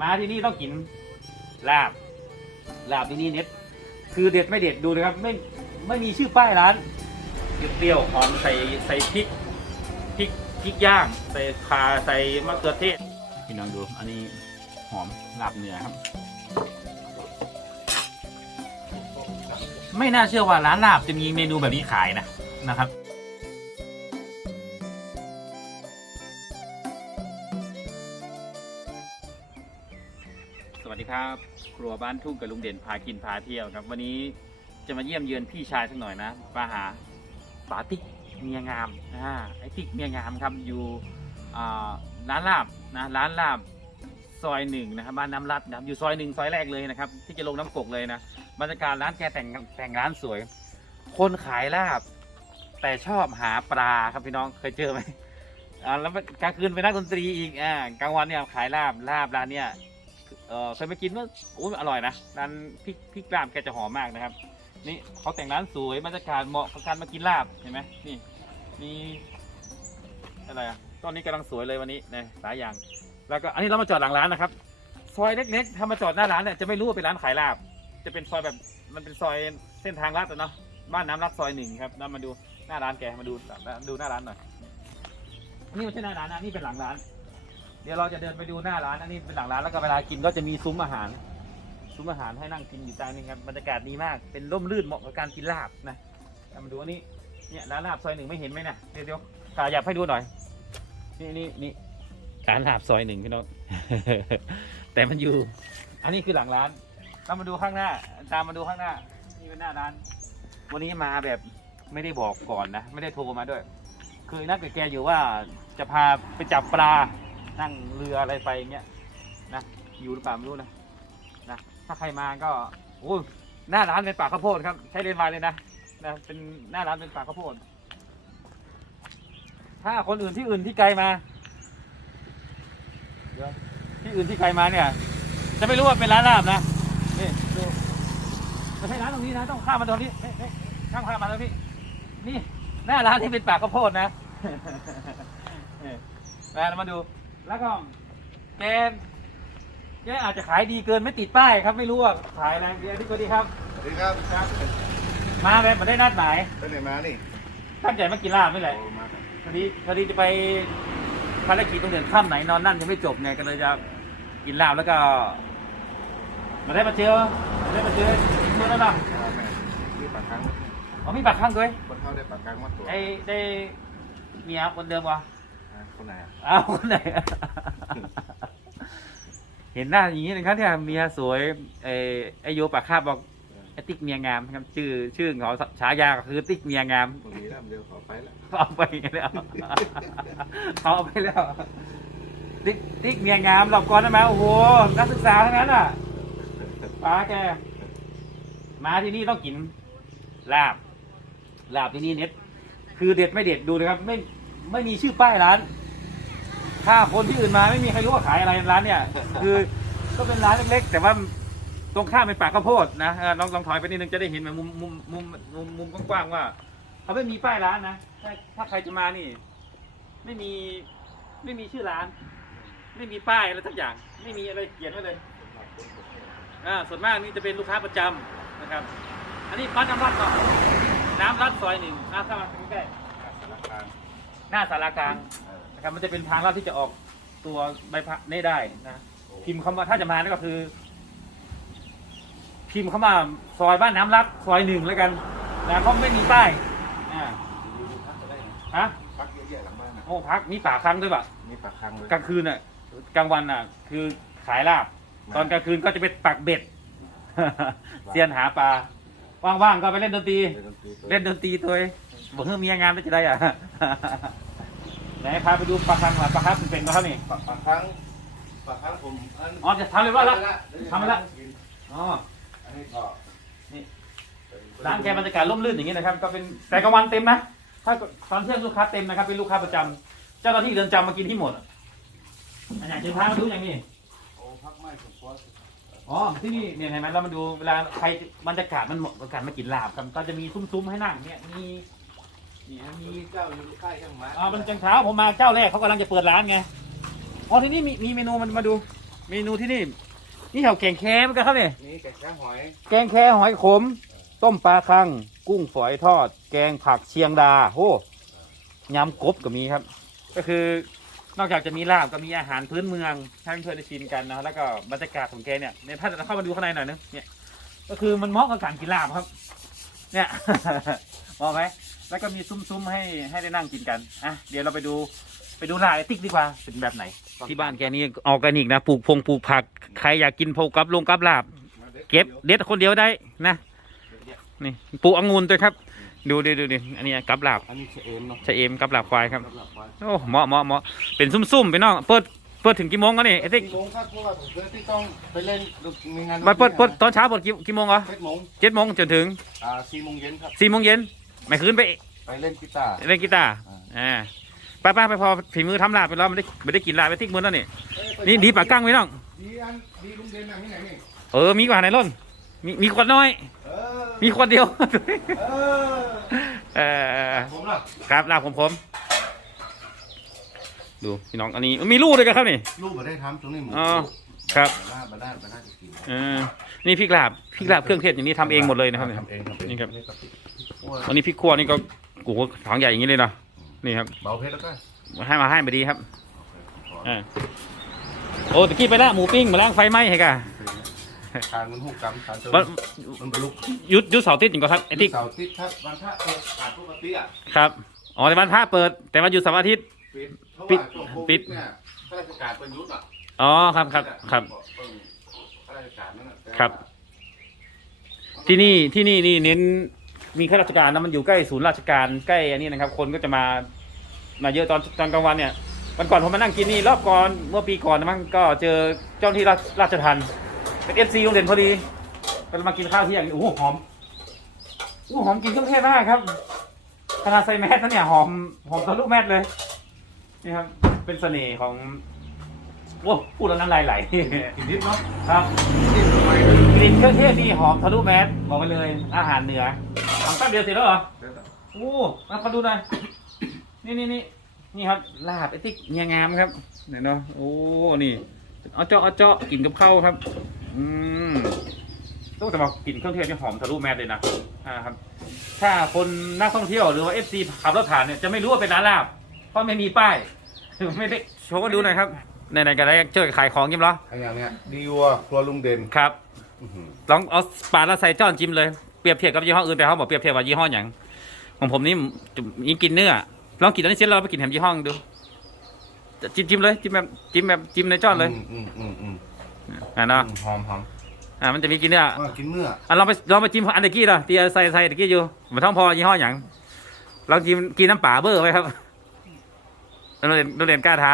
มาที่นี่ต้องกินลาบ ลาบที่นี่เน็ตคือเด็ดไม่เด็ดดูนะครับ ไม่ไม่มีชื่อป้ายร้านเปรี้ยวหอมใส่ใส่พริกพริกพริกย่าง ใส่ข่าใส่มะเขือเทศพี่น้องดูอันนี้หอมลาบเนื้อครับ ไม่น่าเชื่อว่าร้านลาบจะมีเมนูแบบนี้ขายนะนะครับ ครับ ครัวบ้านทุ่งกับลุงเด่นพากินพาเที่ยวครับ วันนี้จะมาเยี่ยมเยือนพี่ชายสักหน่อยนะมาหาป๋าติ๊กเมียงามอ่าไอติ๊กเมียงามครับอยู่ร้านลาบนะร้านลาบซอยหนึ่งนะครับบ้านน้ำรัดนะครับอยู่ซอยหนึ่งซอยแรกเลยนะครับ ที่จะลงน้ำกกเลยนะบรรยากาศร้านแกแต่งแต่งร้านสวย คนขายลาบ แต่ชอบหาปลาครับพี่น้องเคยเจอไหมอ่าแล้วกลางคืนเป็นนักดนตรีอีกอ่ากลางวันเนี่ยขายลาบลาบร้านเนี่ย เออเคยไปกินว่าอุ้ยอร่อยนะร้านพริกพริกลาบแกจะหอมมากนะครับ นี่เขาแต่งร้านสวยบรรยากาศเหมาะกับการมากินลาบเห็นไหมนี่มีอะไรอะตอนนี้กำลังสวยเลยวันนี้นะหลายอย่าง แล้วก็อันนี้เรามาจอดหลังร้านนะครับซอยเล็กๆถ้ามาจอดหน้าร้านเนี่ยจะไม่รู้ว่าเป็นร้านขายลาบ จะเป็นซอยแบบมันเป็นซอยเส้นทางลัดอะเนาะบ้านน้ำรัดซอยหนึ่งครับเรามาดูหน้าร้านแกมาดูดูหน้าร้านหน่อยนี่ไม่ใช่หน้าร้านนะนี่เป็นหลังร้าน เดี๋ยวเราจะเดินไปดูหน้าร้านอันนี้เป็นหลังร้านแล้วก็เวลากินก็จะมีซุ้มอาหาร ซุ้มอาหารให้นั่งกินอยู่ใต้นี่ครับบรรยากาศดีมากเป็นร่มรื่นเหมาะกับการกินลาบนะเอามาดูอันนี้เนี่ยร้านลาบซอยหนึ่งไม่เห็นไหมเนี่ยเดี๋ยวเดี๋ยวขาอยากให้ดูหน่อย นี่นี่นี่ร้านลาบซอยหนึ่งพี่น้องแต่มันอยู่ อันนี้คือหลังร้านเรามาดูข้างหน้า ตามมาดูข้างหน้า นี่เป็นหน้าร้าน วันนี้มาแบบไม่ได้บอกก่อนนะ ไม่ได้โทรมาด้วย คือนัดกับแกอยู่ว่าจะพาไปจับปลา นั่งเรืออะไรไปอย่างเงี้ยนะอยู่หรือเปล่าไม่รู้นะนะถ้าใครมาก็โอ้หน้าร้านเป็นป่าข้าวโพดครับ ใช้เลนมาเลยนะนะเป็นหน้าร้านเป็นป่าข้าวโพด ถ้าคนอื่นที่อื่นที่ไกลมาเดี๋ยวที่อื่นที่ไกลมาเนี่ย จะไม่รู้ว่าเป็นร้านลาบนะนี่ดูไม่ใช่ร้านตรงนี้นะต้องข้ามมาตรงนี้ข้ามข้ามมาตรงนี้นี่หน้าร้านที่เป็นป่าข้าวโพดนะมามาดู แล้วก็แกแกอาจจะขายดีเกินไม่ติดป้ายครับไม่รู้ว่าขายอะไรเดี๋ยวพี่สวัสดีครับ สวัสดีครับครับมาแบบไม่ได้นัดหมายไปไหนมานี่ตั้งใจมากินลาบไม่แหละโอ้มาครับพอดีพอดีจะไปภารกิจตรงเดือนค่ำไหนนอนนั่นยังไม่จบไงก็เลยจะกินลาบแล้วก็มาได้มาเจอมาได้มาเจอเมื่อแล้วเนาะมาแม่ที่ปากค้างอ๋อมีปากข้างด้วยคนเข้าได้ปากค้างมาตัวได้ได้เมียคนเดิมวะอ่า คนไหนอะอ้าวคนไหน เห็นหน้าอย่างนี้นะครับเนี่ยเมียสวยไอ้ไอโยปากคาบบอกไอติ๊กเมียงามครับชื่อชื่อของเขาฉายาก็คือติ๊กเมียงามตรงนี้แล้วเดี๋ยวขอไปแล้วเอาไปแล้วเอาไปแล้ว ติ๊กติ๊กเมียงามหลอกก่อนได้ไหมโอ้โหนักศึกษาทั้งนั้นอะป้าแกมาที่นี่ต้องกินลาบลาบที่นี่เน็ตคือเด็ดไม่เด็ดดูนะครับ ไม่ไม่มีชื่อป้ายร้าน ถ้าคนที่อื่นมาไม่มีใครรู้ว่าขายอะไรร้านเนี่ย คือก็เป็นร้านเล็กๆ แต่ว่าตรงข้ามเป็นป่าข้าวโพดนะเออลองลองถอยไปนิดนึงจะได้เห็นแบบมุมมุมมุมมุมมุมกว้างๆว่าเขาไม่มีป้ายร้านนะถ้าถ้าใครจะมานี่ ไม่มีไม่มีชื่อร้าน ไม่มีป้ายอะไรสักอย่าง ไม่มีอะไรเขียนไว้เลยอ่าส่วนมากนี่จะเป็นลูกค้าประจำนะครับ อันนี้บ้นน้ำรัดก่อนน้ำรัดซอยหนึ่งน้ำเข้ามาใกล้สารกลางๆหน้าสารากลาง เออ นะครับมันจะเป็นทางลัดที่จะออกตัวใบพัดนี่ได้นะพิมพ์คำว่าถ้าจะมานี่ก็คือ พิมพ์เข้ามาซอยบ้านน้ำรักซอยหนึ่งแล้วกันนะเพราะไม่มีป้ายอ่าดูดูพักก็ได้นะฮะพักเยอะแยะหลังบ้านนะโอ้พักมีป่าครั้งด้วยป่ะมีปากค้างเลยกลางคืนน่ะกลางวันน่ะ คือขายลาบ ตอนกลางคืนก็จะเป็นปักเบ็ด เซียนหาปลาว่างๆก็ไปเล่นดนตรี เล่นดนตรีตัวเล่นดนตรีตัวเองบอกเฮ้ยเมียงานไม่จะได้อะ ไหนพาไปดูปลาคังหน่อยปลาคังเป็นๆมาครับนี่ปากปากค้างปากค้างผมอันอ๋อจะทำเลยว่าละ ทำไปละ อ๋อ อันนี้ก็นี่ร้านแกบรรยากาศร่มรื่นอย่างนี้นะครับ ก็เป็นแต่กลางวันเต็มนะ ถ้าตอนเที่ยงลูกค้าเต็มนะครับ เป็นลูกค้าประจำเจ้าหน้าที่เดินจำมากินที่หมดอะอันอย่างเชิญพามาดูอย่างนี้ โอ้พักไม่ผมพออ๋อที่นี่เนี่ยเห็นไหมเรามาดูเวลาใครบรรยากาศมันเหมาะกับการมากินลาบครับก็จะมีซุ้มๆให้นั่งเนี่ยมีนี่ฮะ มีมีเจ้าอยู่ใกล้ข้างมาอ๋อมันจังเช้าผมมาเจ้าแรกเขากำลังจะเปิดร้านไงอ๋อที่นี่มีมีเมนูมันมาดู เมนูที่นี่นี่เขาแกงแค่มันกันครับเนี่ยนี่แกงแค่หอย แกงแค่หอยขม ต้มปลาคัง กุ้งฝอยทอด แกงผักเชียงดาโอ้ยำกบก็มีครับ ก็คือนอกจากจะมีลาบก็มีอาหารพื้นเมืองให้เพื่อนๆได้ชิมกันนะแล้วก็บรรยากาศของแกเนี่ยในถ้าเราเข้ามาดูข้างในหน่อยนึงเนี่ย ก็คือมันเหมาะกับการกินลาบครับ เนี่ยเหมาะไหม แล้วก็มีซุ้มๆให้ให้ได้นั่งกินกันอะเดี๋ยวเราไปดูไปดูลาบไอติ๊กดีกว่าเป็นแบบไหน ที่บ้านแกนี่ออร์แกนิกนะปลูกพงปลูกผักใครอยากกินโพกับลงกับลาบ เก็บเด็ดคนเดียวได้นะนี่ปลูกองุ่นด้วยครับ ดูดูดูดิอันนี้กับลาบอันนี้เชเอมเนาะชะเอมกับลาบควายครับสำหรับไว้โอ้เหมาะเหมาะเหมาะเป็นซุ่มๆไปน้องเปิดเปิดถึงกี่โมงกันนี่ไอ้ติ๊กกี่โมงครับเพราะว่าผมเคยที่ต้องไปเล่นมีงานมาเปิดเปิดตอนเช้าเปิดกี่กี่โมงเหรอเจ็ดโมงเจ็ดโมงจนถึงอ่าสี่โมงเย็นครับสี่โมงเย็น ไม่คืนไปไปเล่นกีตาร์ เล่นกีตาร์อ่าอ่าไป้าป้าไปพอฝีมือทำลาบไปแล้วไม่ได้ไม่ได้กินลาบไปติ๊กมือแล้วนี่นี่ดีปากกั้งไหมน้องดีอันดีลุงเด่นนะที่ไหนนี่เออมีกว่าไหนร่นมีมีขวดน้อยเออมีขวดเดียวเออเออผมล่ะครับลาบผมผมดูพี่น้องอันนี้มีลูกด้วยกันครับนี่ลูกมาได้ทำตรงนี้หมูอ๋อครับบ้านบ้านบ้านจะกินเออนี่พริกลาบพริกลาบเครื่องเทศอย่างนี้ทำเองหมดเลยนะครับเนี่ยทำเองทำเองนี่ครับ นี่กะปิโอ้ยอันนี้พริกขั่วนี่ก็โอ้โหถังใหญ่อย่างนี้เลยเนาะนี่ครับเบาเพชรแล้วก็ให้มาให้มาดีครับอ่าโอ้ตะกี้ไปแล้วหมูปิ้งมาล้างไฟไหม้ให้กะทานมันหูกำทานเจ้าวันมันบรรลุยุดยุดเสาร์อาทิตย์อย่างก็ครับไอ้ติ๊กเสาร์อาทิตย์ครับวันพระเปิดขาดปกติอะครับอ๋อแต่วันพระเปิด แต่วันหยุดเสาร์อาทิตย์ปิดเพราะปิดว่าช่วงโคปิวิดดเนี่ยข้าราชการประยุทธ์อะอ๋อครับครับครับข้าราชการนั่นน่ะแต่ครับ ที่นี่ที่นี่นี่เน้น มีข้าราชการนะมันอยู่ใกล้ศูนย์ราชการใกล้อันนี้นะครับ คนก็จะมามาเยอะตอนตอนกลางวันเนี่ยวันก่อนผมมานั่งกินนี่รอบก่อนเมื่อปีก่อนนะมั้งก็เจอเจ้าหน้าที่ราชราชทันเป็นเอฟซีโรงเรียนพอดีก็มากินข้าวเที่ยงโอ้โหหอมโอ้หหอมกินเครื่องเทศมากครับขนาดใส่แมสนะเนี่ยหอมหอมทะลุแมสเลยนี่ครับเป็นเสน่ห์ของ โอ้พูดแล้วน้ำลายไหลกินนิดเนาะครับกินทำไมกลิ่นเครื่องเทศนี่หอมทะลุแมสบอกไปเลยอาหารเหนือทำแป๊บเดียวเสร็จแล้วเหรอโอ้มาขอดูหน่อยนี่นี่นี่นี่ครับลาบไอติ๊กเนียงามครับเนี่ยเนาะโอ้นี่เอาเจาะเอาเจาะกินกับข้าวครับ อืมต้องแต่ว่ากลิ่นเครื่องเทศนี่หอมทะลุแมสเลยนะอ่าครับ ถ้าคนนักท่องเที่ยวหรือว่าเอฟซีขับรถผ่านเนี่ยจะไม่รู้ว่าเป็นร้านลาบเพราะไม่มีป้ายไม่ได้โชว์ให้ดูหน่อยครับ ไหนๆก็ได้ช่วยขายของยิ้มเหรอไอ้อย่างเนี้ยดีวัวครัวลุงเด่นครับอื้อหือลองเอาปลาแล้วใส่จ้อนจิ้มเลยเปรียบเทียบกับยี่ห้ออื่นแต่เขาบอกเปรียบเทียบว่ายี่ห้ออย่างของผมนี่ยิ่งกินเนื้อลองกินอันนี้เสร็จแล้วเราไปกินแฮมยี่ห้อดูจิ้มจิ้มเลยจิ้มแบบจิ้มแบบจิ้มในจ้อนเลยอืมอืมอืมอ่าเนาะอืมหอมหอมอ่ามันจะมีกินเนื้อ อ่ากินเนื้ออะลองไปลองไปจิ้มอันเดกี้เหรอที่ใส่ใส่ตะกี้อยู่มันต้องพอยี่ห้ออย่างลองจิ้มกินน้ำป่าเบอร์ไว้ครับโรงเรียนโรงเรียนกล้าท้า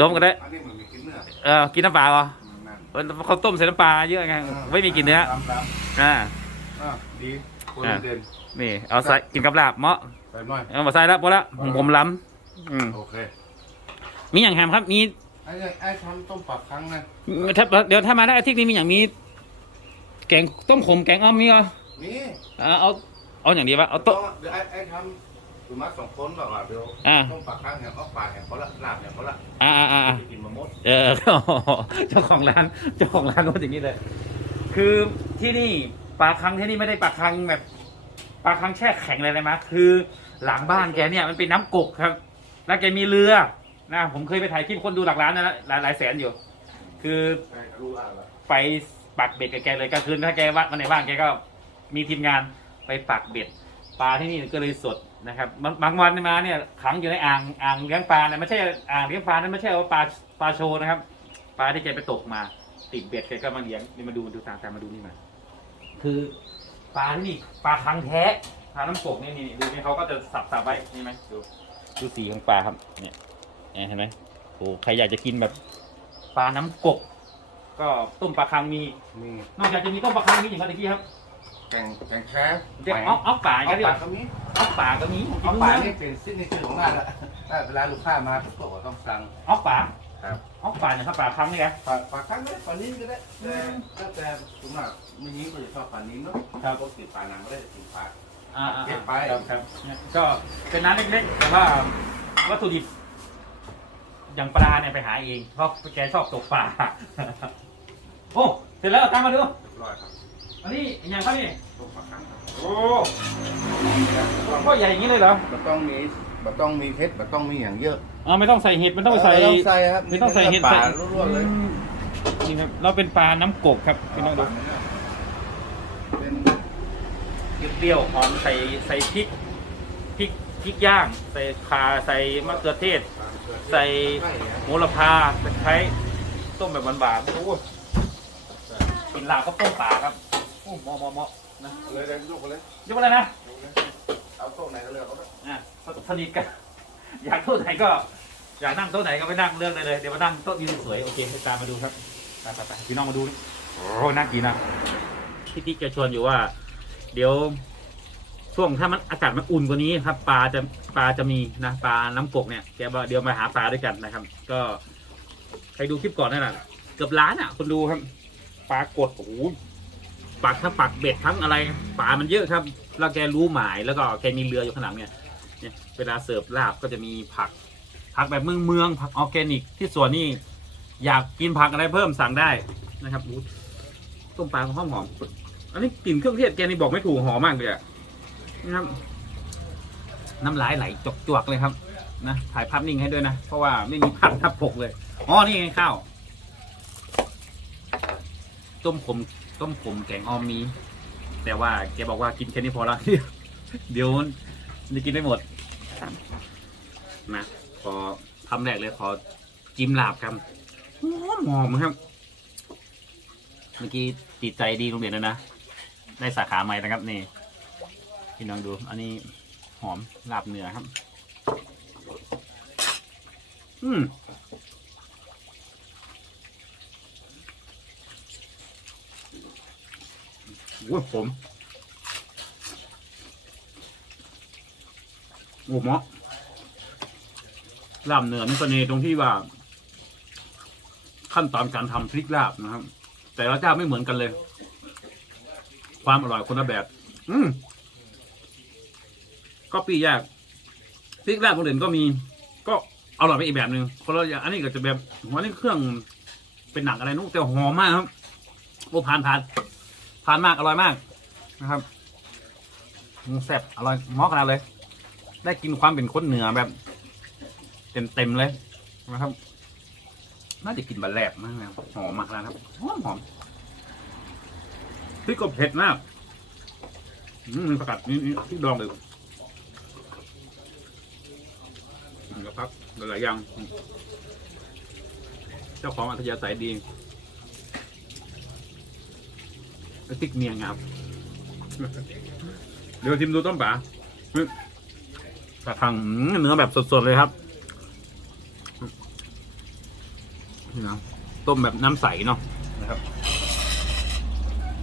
ดมก็ได้อันนี้มันมีกินเนื้อเออกินน้ำป่าเหรอนั่นเขาต้มใส่น้ำปลาเยอะไงไม่มีกินเนื้อตามตามอ่าอ่าดีครัวลุงเด่นนี่เอาใส่กินกับลาบเมาะใส่หน่อยเอามาใส่แล้วพอละผมผมล้ำอืมโอเคมีอย่างแฮมครับมีไอ้เนี่ยไอ้ทำต้มปลาครั้งนะถ้าเดี๋ยวถ้ามาได้อาทิตย์นี้มีอย่างมี แกงต้มขมแกงอ้อมมีเหรอนี่เอาเอาเอาอย่างเดียววะเอาต้โต๊ะเดี๋ยวไอ้ไอ้ทำ คือมาสองคนแบบว่าเดี๋ยวอ่า ต้มปลาครั้งเนี่ยก็ปลาเนี่ยเขาละลาบเนี่ยเขาละอ่าอ่าอ่าอ่าไปกินมะมดเออ เจ้าของร้านเจ้าของร้านพูดอย่างนี้เลย คือที่นี่ปลาคังที่นี่ไม่ได้ปลาคังแบบปลาคังแช่แข็งเลยนะมะคือหลังบ้านแกเนี่ยมันเป็นน้ำกกครับ แล้วแกมีเรือนะผมเคยไปถ่ายคลิปคนดูหลักล้านนะนะหลายหลายแสนอยู่ คือไอ้รู้อะละไปปักเบ็ดกับแกเลยกลางคืนถ้าแกวัดวันไหนว่างแกก็มีทีมงานไปปักเบ็ด ปลาที่นี่ก็เลยสด นะครับบางบางวันมาเนี่ยขังอยู่ในอ่างอ่างเลี้ยงปลาเนี่ยไม่ใช่อ่างเลี้ยงปลานั้นไม่ใช่ว่าปลาปลาโชว์นะครับ ปลาที่แกไปตกมา ติดเบ็ดแกก็มาเลี้ยงนี่มาดูดูตามตามมาดูนี่มา คือปลาที่นี่ปลาคังแท้ปลาน้ำกกนี่นี่ดูนี่เขาก็จะสับสับไว้นี่ไหมดูดูสีของปลาครับเนี่ยเนี่ยเห็นไหมโอ้ใครอยากจะกินแบบปลาน้ำกกก็ต้มปลาคังมี มี นอกจากจะมีต้มปลาคังมีอย่างไรตะกี้ครับ แกงแกงแค่เดี๋ยวเอาเอาป่าเอาก็เรียปลากก็มีเอาป่าก็มีเอาปลานี่เป็นซิกเนเจอร์ของร้านละถ้าเวลาลูกค้ามาทุกตัวต้องสั่งเอาป่าครับเอาป่าเนี่ยครับป่าคังนี่ไงปลาปลาครั้งได้ปลานิ้นก็ได้แต่ถ้าแต่ส่วนมากไม่ยิ้มก็จะชอบปลานิ้นเนาะครับก็กินปลานางก็ได้กินปลาอ่าอ่าเก็บไปครับครับเนี่ยก็เป็นน้ำเล็กๆแต่ว่าวัตถุดิบอย่างปลาเนี่ยไปหาเองเพราะแกชอบตกปลาโอ้เสร็จแล้วตามมาดูร้อยครับ อันนี้อย่างเขานี่ต้มปลาคังครับโอ้ก็ใหญ่อย่างนี้เลยเหรอมันต้องมีมันต้องมีเพชรมันต้องมีอย่างเยอะอ๋อไม่ต้องใส่เห็ดมันต้องไปใส่เต้องใส่ครับไม่ต้องใส่เห็ดป่าใส่ล้วนๆเลยนี่ครับเราเป็นปลาน้ำกบครับพี่น้องดูเป็นเปรี้ยวๆหอมใส่ใส่พริกพริกพริกย่าง ใส่ข่าใส่มะเขือเทศ ใส่ไข่ครับโหระพาตะไคร้ต้มแบบหวานๆโอ้ยกินลาบก็ต้มปลาครับโอ้เหมอมอมอนะเลยเลยยกไปเลยยกอะไรนะยกเลยเอาโต๊ะไหนก็เลือกเอาเลยอะสนิทกัน อยากโต๊ะไหนก็ อยากนั่งโต๊ะไหนก็ไปนั่งเลือกเลยเลย เดี๋ยวมานั่งโต๊ะยืนสวยโอเคไปตามมาดูครับไปไปไปพี่น้องมาดูดิโอ้น่ากินนะพี่ติ๊กจะชวนอยู่ว่า เดี๋ยวช่วงถ้ามันอากาศมันอุ่นกว่านี้ครับปลาจะปลาจะมีนะปลาน้ำกกเนี่ยเดี๋ยวเดี๋ยวมาหาปลาด้วยกันนะครับ ก็ใครดูคลิปก่อนนั่นแหละเกือบล้านอะคนดูครับปลากดโอ้โห ปักทั้งปักเบ็ดทั้งอะไรปลามันเยอะครับ แล้วแกรู้หมายแล้วก็แกมีเรืออยู่ข้างหลังเนี่ยเนี่ยเวลาเสิร์ฟลาบก็จะมีผัก ผักแบบเมืองเมืองผักออร์แกนิก ที่สวนนี่อยากกินผักอะไรเพิ่มสั่งได้นะครับอู้ต้มปลาหอมหอมอันนี้กลิ่นเครื่องเทศแกนี่บอกไม่ถูกหอมมากเลยอะนะครับน้ำลายไหลจวกๆเลยครับนะถ่ายภาพนิ่งให้ด้วยนะ เพราะว่าไม่มีภาพทับปกเลยอ๋อนี่ไงข้าวต้มขม ต้มขมแกงออมมี แต่ว่าแกบอกว่ากินแค่นี้พอละ เดี๋ยวมันจะกินได้หมดนะขอทำแรกเลยขอจิ้มลาบครับหอมหอมครับ เมื่อกี้ติดใจดีโรงเรียนแล้วนะ ได้สาขาใหม่นะครับนี่พี่น้องดู อันนี้หอมลาบเนื้อครับ อืม อ้ยผมโอ้หมาะลาบเนื้อมีเสน่ห์ตรงที่ว่า ขั้นตอนการทำพริกลาบนะครับ แต่ละเจ้าไม่เหมือนกันเลย ความอร่อยคนละแบบ อืมก็ปียากพริกลาบโรงเรียนก็มี ก็อร่อยไปอีกแบบหนึ่งคนละอย่างอันนี้ก็จะแบบหัวนี่เครื่องเป็นหนังอะไรนุ๊กแต่หอมมากครับโอ้ผ่านผ่าน ผ่านมากอร่อยมากนะครับแซ่บอร่อยเหมอขนาดเลย ได้กินความเป็นคนเหนือแบบ เต็มเต็มๆเลยนะครับ น่าจะกินบะแลบมากนะหอมมากแล้วครับหอมหอมพริกก็เผ็ดมากอืมประกาศนี่นี่พริกดองเลยนี่ก็พักหลายอย่าง เจ้าของอัธยาศัยดีไอ้ ติ๊กเมียงามเดี๋ยวทิมดูต้มป่านี่กระทังอืมเนื้อแบบสดๆเลยครับนี่นะต้มแบบน้ำใสเนาะนะครับ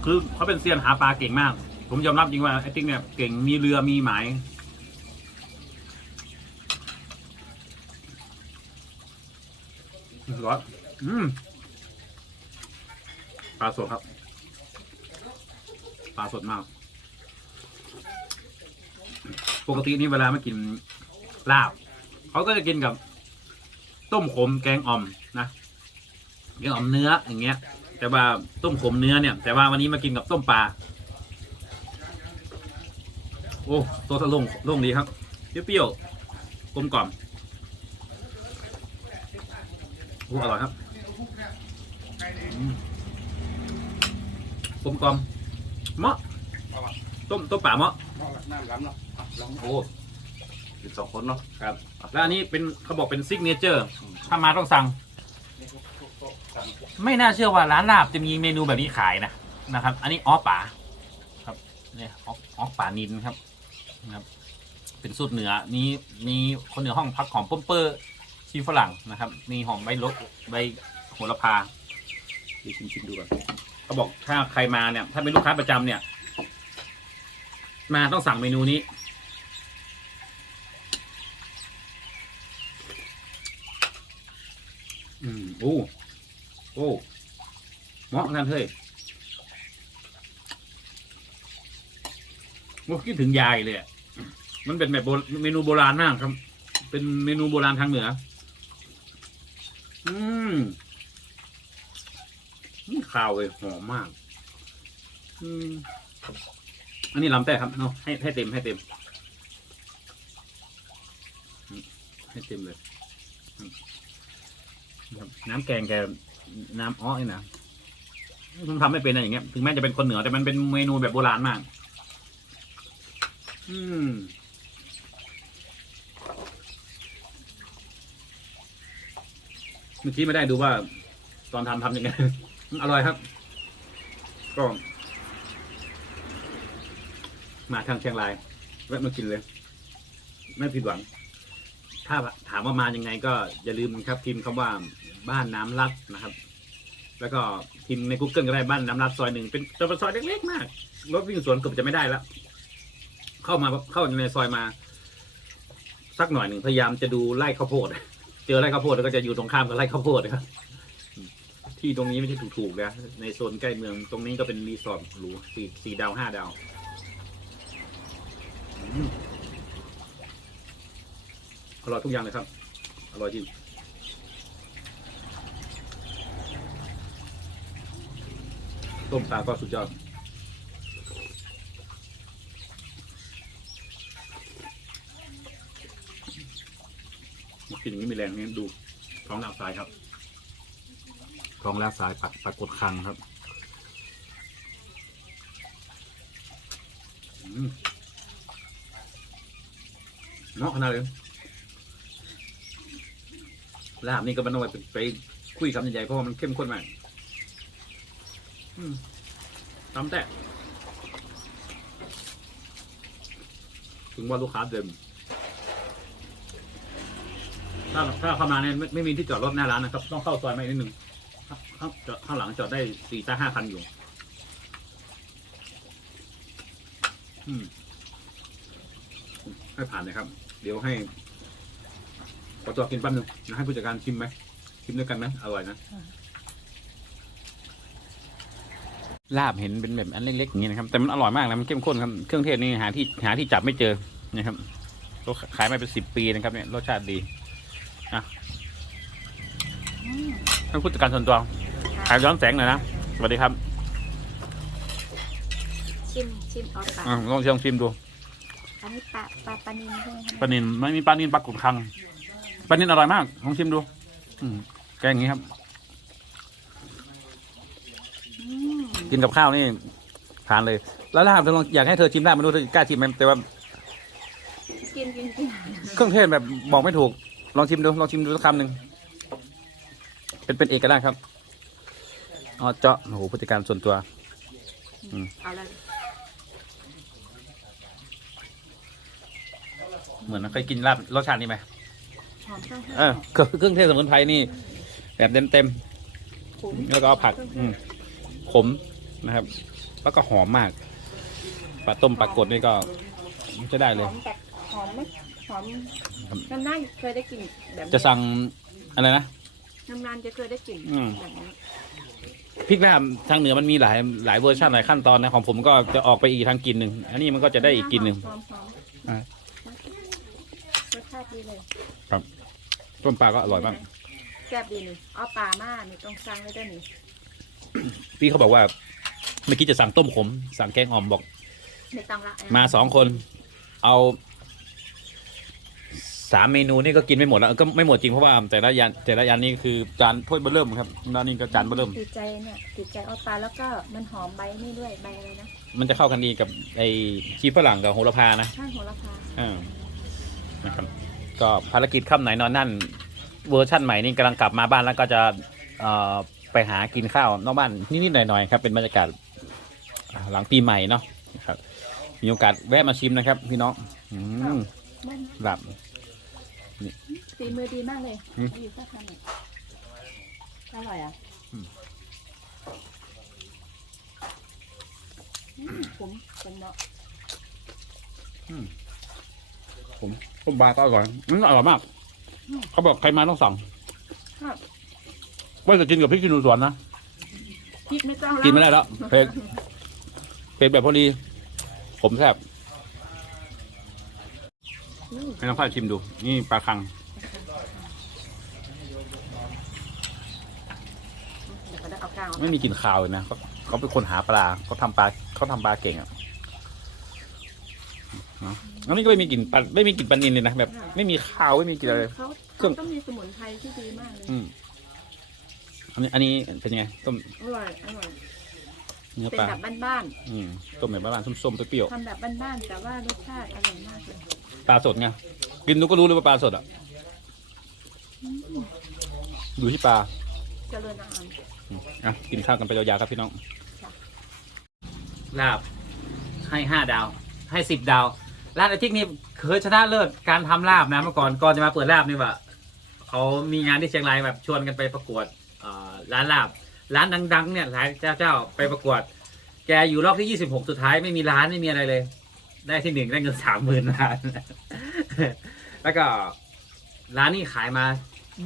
คือเขาเป็นเซียนหาปลาเก่งมาก ผมยอมรับจริงว่าไอ้ติ๊กเนี่ยเก่งมีเรือมีหมายร้อนอืมปลาสดครับ ปลาสดมาก ปกตินี่เวลามากินลาบ เขาก็จะกินกับ ต้มขมแกงอ่อมนะแกงอ่อมเนื้ออย่างเงี้ย แต่ว่าต้มขมเนื้อเนี่ย แต่ว่าวันนี้มากินกับต้มปลา โอ้ตัวสะลงลงดีครับ เปรี้ยวๆกลมกล่อมโอ้อร่อยครับกลมกล่อม เหมาะต้มต้มปลาเหมาะน้ำล้ำเนาะลองโอ้สิบสองคนเนาะครับแล้วอันนี้เป็นเขาบอกเป็นซิกเนเจอร์ถ้ามาต้องสั่ง ไม่น่าเชื่อว่าร้านลาบจะมีเมนูแบบนี้ขายนะนะครับ อันนี้อ้อป่าครับเนี่ยอ้ออ้อป่านินครับนะครับ เป็นสูตรเหนือมีมีคนเหนือห้องพักของป้มเปอร์ชีฝรั่งนะครับ มีหอมใบลดใบโหระพาเดี๋ยวชิมชิมดูก่อน เขาบอกถ้าใครมาเนี่ย ถ้าเป็นลูกค้าประจำเนี่ย มาต้องสั่งเมนูนี้ อืมโอ้โอ้เหมาะกันเฮ้ยโอ้คิดถึงยายเลยมันเป็นแบบเมนูโบราณมากครับ เป็นเมนูโบราณทางเหนือ อืม นี่ข้าวเลยหอมมาก อืมอันนี้ลำแต่ครับเนาะให้ให้เต็มให้เต็มอืมให้เต็มเลยอืมครับน้ำแกงแกน้ำอ้อยนะผมทำไม่เป็นอะไรอย่างเงี้ยถึงแม้จะเป็นคนเหนือแต่มันเป็นเมนูแบบโบราณมาก อืมเมื่อกี้ไม่ได้ดูว่า ตอนทำทำยังไง อร่อยครับ ก็ มาทางเชียงรายแวะมากินเลย ไม่ผิดหวัง ถ้าถามว่ามายังไง ก็อย่าลืมครับพิมพ์คำว่าบ้านน้ำรัดนะครับ แล้วก็พิมพ์ใน Google ก็ได้บ้านน้ำรัดซอยหนึ่งเป็นเป็นซอยเล็กๆมากรถวิ่งสวนเกือบจะไม่ได้แล้วเข้ามาเข้าในซอยมา สักหน่อยหนึ่งพยายามจะดูไร่ข้าวโพดเจอไร่ข้าวโพดแล้วก็จะอยู่ตรงข้ามกับไร่ข้าวโพดครับ ที่ตรงนี้ไม่ใช่ถูกๆนะในโซนใกล้เมือง ตรงนี้ก็เป็นรีสอร์ทหรูสี่สี่ดาวห้าดาวอืมอร่อยทุกอย่างเลยครับ อร่อยจริงต้มปลาก็สุดยอดกินอย่างนี้มีแรงนี่ดูท้องลากสายครับ ท้องลากสายปักปักกดคังครับเนาะขนาดเลยลาบนี่ก็มันเอาไว้ไปไปคุยคำใหญ่ๆเพราะว่ามันเข้มข้นมากอืมตำแต่ถึงว่าลูกค้าเดิมถ้าถ้าเข้ามาเนี่ยไม่ไม่มีที่จอดรถหน้าร้านนะครับ ต้องเข้าซอยมาอีกนิดนึง ข้างจอดข้างหลังจอดได้สี่ถ้าห้าคันอยู่ อืม ให้ผ่านเลยครับ เดี๋ยวให้ขอตัวกินแป๊บนึงนะให้ผู้จัดการชิมไหมชิมด้วยกันไหมอร่อยนะ ลาบเห็นเป็นแบบอันเล็กๆอย่างนี้นะครับ แต่มันอร่อยมากนะมันเข้มข้นครับเครื่องเทศนี่หาที่หาที่จับไม่เจอนะครับเขาขายมาเป็นสิบปีนะครับเนี่ยรสชาติดีท่านผู้จัดการส่วนตัว ขายย้อนแสงหน่อยนะสวัสดีครับชิมชิมเอาปลาอะลองลองชิมดูอันนี้ปลาปลาปลานิลใช่ไหมคะปลานินไม่มีปลานินปลากุดคังปลานินอร่อยมากลองชิมดู อืมแกงอย่างนี้ครับ อืมกินกับข้าวนี่ทานเลย แล้วลาบเธอลองอยากให้เธอชิมลาบไม่รู้เธอกล้าชิมไหมแต่ว่ากินกินกินเครื่องเทศแบบบอกไม่ถูก ลองชิมดูลองชิมดูสักคำหนึ่งเป็นเป็นเอกลักษณ์ครับ อ๋อเจาะโอ้โหผู้จัดการส่วนตัว อืม เอาเลยเหมือนเคยกินลาบรสชาตินี้ไหมหอมเครื่องเทศเออเครื่องเทศสมุนไพรนี่ แบบเต็มเต็มๆขมแล้วก็เอาผัก อืมขมนะครับ แล้วก็หอมมากปลาต้มปลากดนี่ก็จะได้หเลย อมแบบหอมไหมหอมครับนานๆเคยได้กลิ่นแบบนี้จะสั่งอะไรนะนานๆจะเคยได้กลิ่นอืม แบบนี้ พริกลาบทางเหนือมันมีหลายหลายเวอร์ชันหลายขั้นตอนนะของผมก็จะออกไปอีกทางกินหนึ่งอันนี้มันก็จะได้อีกกินหนึ่งหอมหอมอ่ารสชาติดีเลยต้มปลาก็อร่อยมากแซ่บดีนี่เอาปลามานี่ต้องสั่งไว้ด้วยนี่พี่เขาบอกว่าเมื่อกี้จะสั่งต้มขม สั่งแกงอ่อมบอกไม่ต้องละมาสองคน เอา สามเมนูนี่ก็กินไม่หมดแล้วก็ไม่หมดจริงเพราะว่าแต่ละยันแต่ละยันนี่คือจานถ้วยเบอร์เริ่มครับแล้วนี่ก็จานเบอร์เริ่มติดใจเนี่ยติดใจเอาปลาแล้วก็มันหอมใบนี่ด้วยใบอะไรนะมันจะเข้ากันดีกับไอ้ชีฝรั่งกับโหระพานะข้างโหระพาอ่านะครับก็ภารกิจค่ำไหนนอนนั่น เวอร์ชั่นใหม่นี่กำลังกลับมาบ้านแล้วก็จะเอ่อไปหากินข้าวนอกบ้านนิดๆหน่อยๆครับเป็นบรรยากาศอ่าหลังปีใหม่เนาะนะครับมีโอกาสแวะมาชิมนะครับ พี่น้องอืมบ้า นแบบฝีมือดีมากเลยอืม อยู่ข้างทางเนี่ยอร่อยอะอืมอืมผมผมเนาะผมต้มปลาก็อร่อยอืมอร่อยมาก เขาบอกใครมาต้องสั่งครับว่าจะกินกับพริกขี้หนูสวนนะ พริกไม่ต้องแล้วกินไม่ได้แล้วเผ็ดเผ็ดแบบพอดี ผมแซ่บอืม ให้น้องฝ้ายชิมดู นี่ปลาคังกลางไม่มีกลิ่นคาวเลยนะเขาเขาเป็นคนหาปลาเขาทำปลาเขาทำปลาเก่งอะเนาะอันนี้ก็ไม่มีกลิ่นปลาไม่มีกลิ่นปลานินเลยนะแบบ ไม่มีข้าวไม่มีกลิ่นอะไรเลย เขาเครื่องเขาต้องมีสมุนไพรที่ดีมากเลยอืมอันนี้อันนี้เป็นยังไงต้มอร่อยอร่อย เนื้อเป็นปลาแบบบ้านอืมต้มแบบบ้านๆส้มๆเปรี้ยวๆทำแบบบ้านๆแต่ว่ารสชาติอร่อยมากเลยๆ ปลาสดไงกินดูก็รู้เลยว่าปลาสดอะดูที่ปลาเจริญอาหารอืมอะกินข้าวกันไปยาวๆครับพี่น้องค่ะลาบให้ห้าดาว ให้สิบดาวร้านอาทิตย์นี้เคยชนะเลิศการทำลาบนะเมื่อก่อนก่อนจะมาเปิดลาบนี่ว่าเขามีงานที่เชียงรายแบบชวนกันไปประกวดเอ่อร้านลาบ ร้านดัง ๆ เนี่ยหลายเจ้าเจ้าไปประกวด แกอยู่รอบที่ยี่สิบหกสุดท้ายไม่มีร้านไม่มีอะไรเลย ได้ที่หนึ่งได้เงินสามหมื่นบาทแล้วก็ร้านนี้ขายมา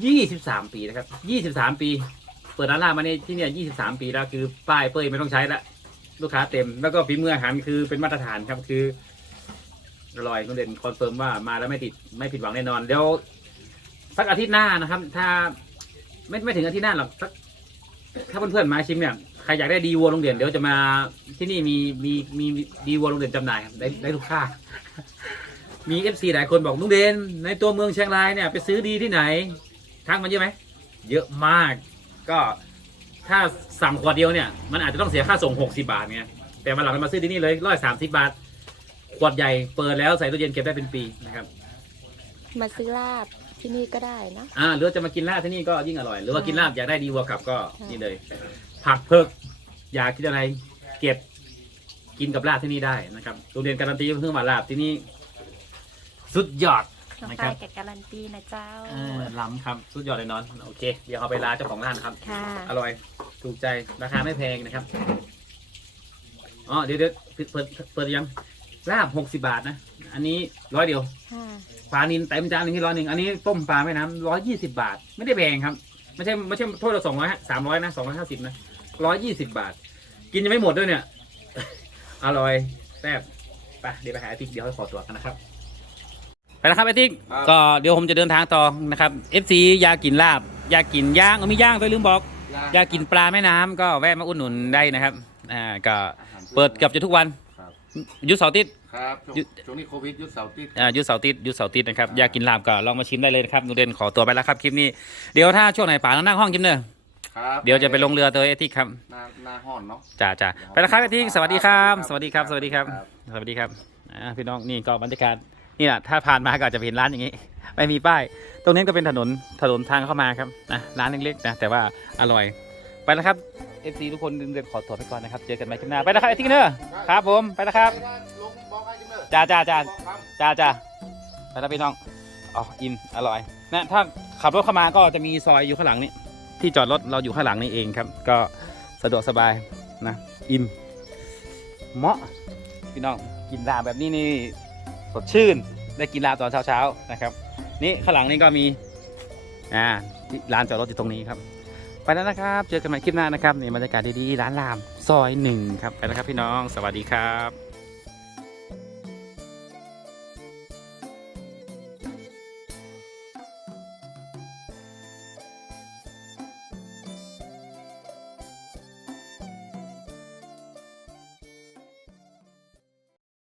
ยี่สิบสามปีนะครับยี่สิบสามปี เปิดร้านลาบมาในที่เนี่ยยี่สิบสามปีแล้วคือป้ายเป้ยไม่ต้องใช้ละลูกค้าเต็ม แล้วก็ฝีมืออาหารคือเป็นมาตรฐานครับคืออร่อยคุณเด่นคอนเฟิร์มว่ามาแล้วไม่ติดไม่ผิดหวังแน่นอนเดี๋ยวสักอาทิตย์หน้านะครับ ถ้าไม่ไม่ถึงอาทิตย์หน้าหรอกสักถ้าเพื่อนๆมาชิมเนี่ย ใครอยากได้ดีวัวโรงเรียนเดี๋ยวจะมาที่นี่มีมีมีดีวัวโรงเรียนจำหน่ายครับได้ได้ลูกค้ามีเอฟซีหลายคนบอกลุงเด่นในตัวเมืองเชียงรายเนี่ยไปซื้อดีที่ไหนทักมาเยอะไหมเยอะมาก ก็ถ้าสั่งขวดเดียวเนี่ย มันอาจจะต้องเสียค่าส่ง 60 บาทไงแต่มาหลังเรามาซื้อที่นี่เลยร้อยสามสิบาท ขวดใหญ่เปิดแล้วใส่ตู้เย็นเก็บได้เป็นปีนะครับ มาซื้อลาบที่นี่ก็ได้นะ อ่าหรือว่าจะมากินลาบที่นี่ก็ยิ่งอร่อย หรือว่ากินลาบอยากได้ดีวัวกลับก็ค่ะนี่เลย ผักเพิกอยากกินอะไรเก็บกินกับลาบที่นี่ได้นะครับโรงเรียนการันตีเพิ่งมาลาบที่นี่สุดยอดน้องนะครัฝ้าบยแกการันตีนะเจ้า เออล้ำครับ สุดยอดเลยนอน โอเค เดี๋ยวเอาไปลาเจ้าของร้านนะครับ ค่ะ อร่อย ถูกใจ ราคาไม่แพงนะครับ อ๋อ เดี๋ยวเดี๋ยวเปิดเปิดเปิดยังลาบหกสิบาทนะ อันนี้ร้อยเดียว ค่ะ ปลานินเต็มจานหนึงที่ร้อยหนึ่งอันนี้ต้มปลาแม่น้ำร้อยยี่สิบาท ไม่ได้แพงครับ ไม่ใช่ไม่ใช่โทษเราสองร้อยสามร้อยนะสองร้อยห้าสิบนะ ร้อยยี่สิบาท กินยังไม่หมดด้วยเนี่ย อร่อยแซ่บไปเดี๋ยวไปหาไอติ๊กเดี๋ยวให้ขอตัวกันนะครับ ไปแล้วครับไอติ๊กครับ ก็เดี๋ยวผมจะเดินทางต่อนะครับ FC อยากกินลาบ อยากกินย่างเอามีย่างด้วยลืมบอก อยากกินปลาแม่น้ำก็แวะมาอุดหนุนได้นะครับอ่าก็เปิดเกือบจะทุกวันครับ หยุดเสาร์อาทิตย์ ครับช่วงหยุด ช่วงนี้โควิดหยุดเสาร์อาทิตย์ อ่าหยุดเสาร์อาทิตย์หยุดเสาร์อาทิตย์นะครับอยากกินลาบก็ลองมาชิมได้เลยนะครับนูเดนขอตัวไปแล้วครับคลิปนี้เดี๋ยวถ้าช่วงไหนป่านั่งห้องกินเนอะ ครับเดี๋ยวจะไปลงเรือตัวเอทิกครับหน้าหน้าห้อนเนาะจ้าจ้าไปแล้วครับเอทิกสวัสดีครับ สวัสดีครับ สวัสดีครับ สวัสดีครับอ่าพี่น้องนี่ก็บรรยากาศนี่แหละถ้าผ่านมาก็อาจจะเห็นร้านอย่างนี้ ไม่มีป้าย ตรงนี้ก็เป็นถนนถนนทางเข้ามาครับนะร้านเล็กๆนะแต่ว่าอร่อย ไปแล้วครับ FC ทุกคนเดินขอตัวไปก่อนนะครับ เจอกันใหม่คลิปหน้า ไปแล้วครับเอทิกเนอะครับผมไปแล้วครับลงบอกให้กันเลยจ้าจ้าจ้าบอกครับจ้าจ้าไปแล้วพี่น้องอ๋ออินอร่อยนะถ้าขับรถเข้ามาก็จะมีซอยอยู่ข้างหลังนี้ ที่จอดรถเราอยู่ข้างหลังนี่เองครับ ก็สะดวกสบายนะอิ่มเหมาะพี่น้องกินลาบแบบนี้นี่สดชื่นได้กินลาบตอนเช้าๆนะครับ นี่ข้างหลังนี่ก็มีอ่าร้านจอดรถอยู่ตรงนี้ครับ ไปแล้วนะครับ เจอกันใหม่คลิปหน้านะครับนี่บรรยากาศดีๆร้านลามซอยหนึ่งครับไปแล้วครับพี่น้องสวัสดีครับ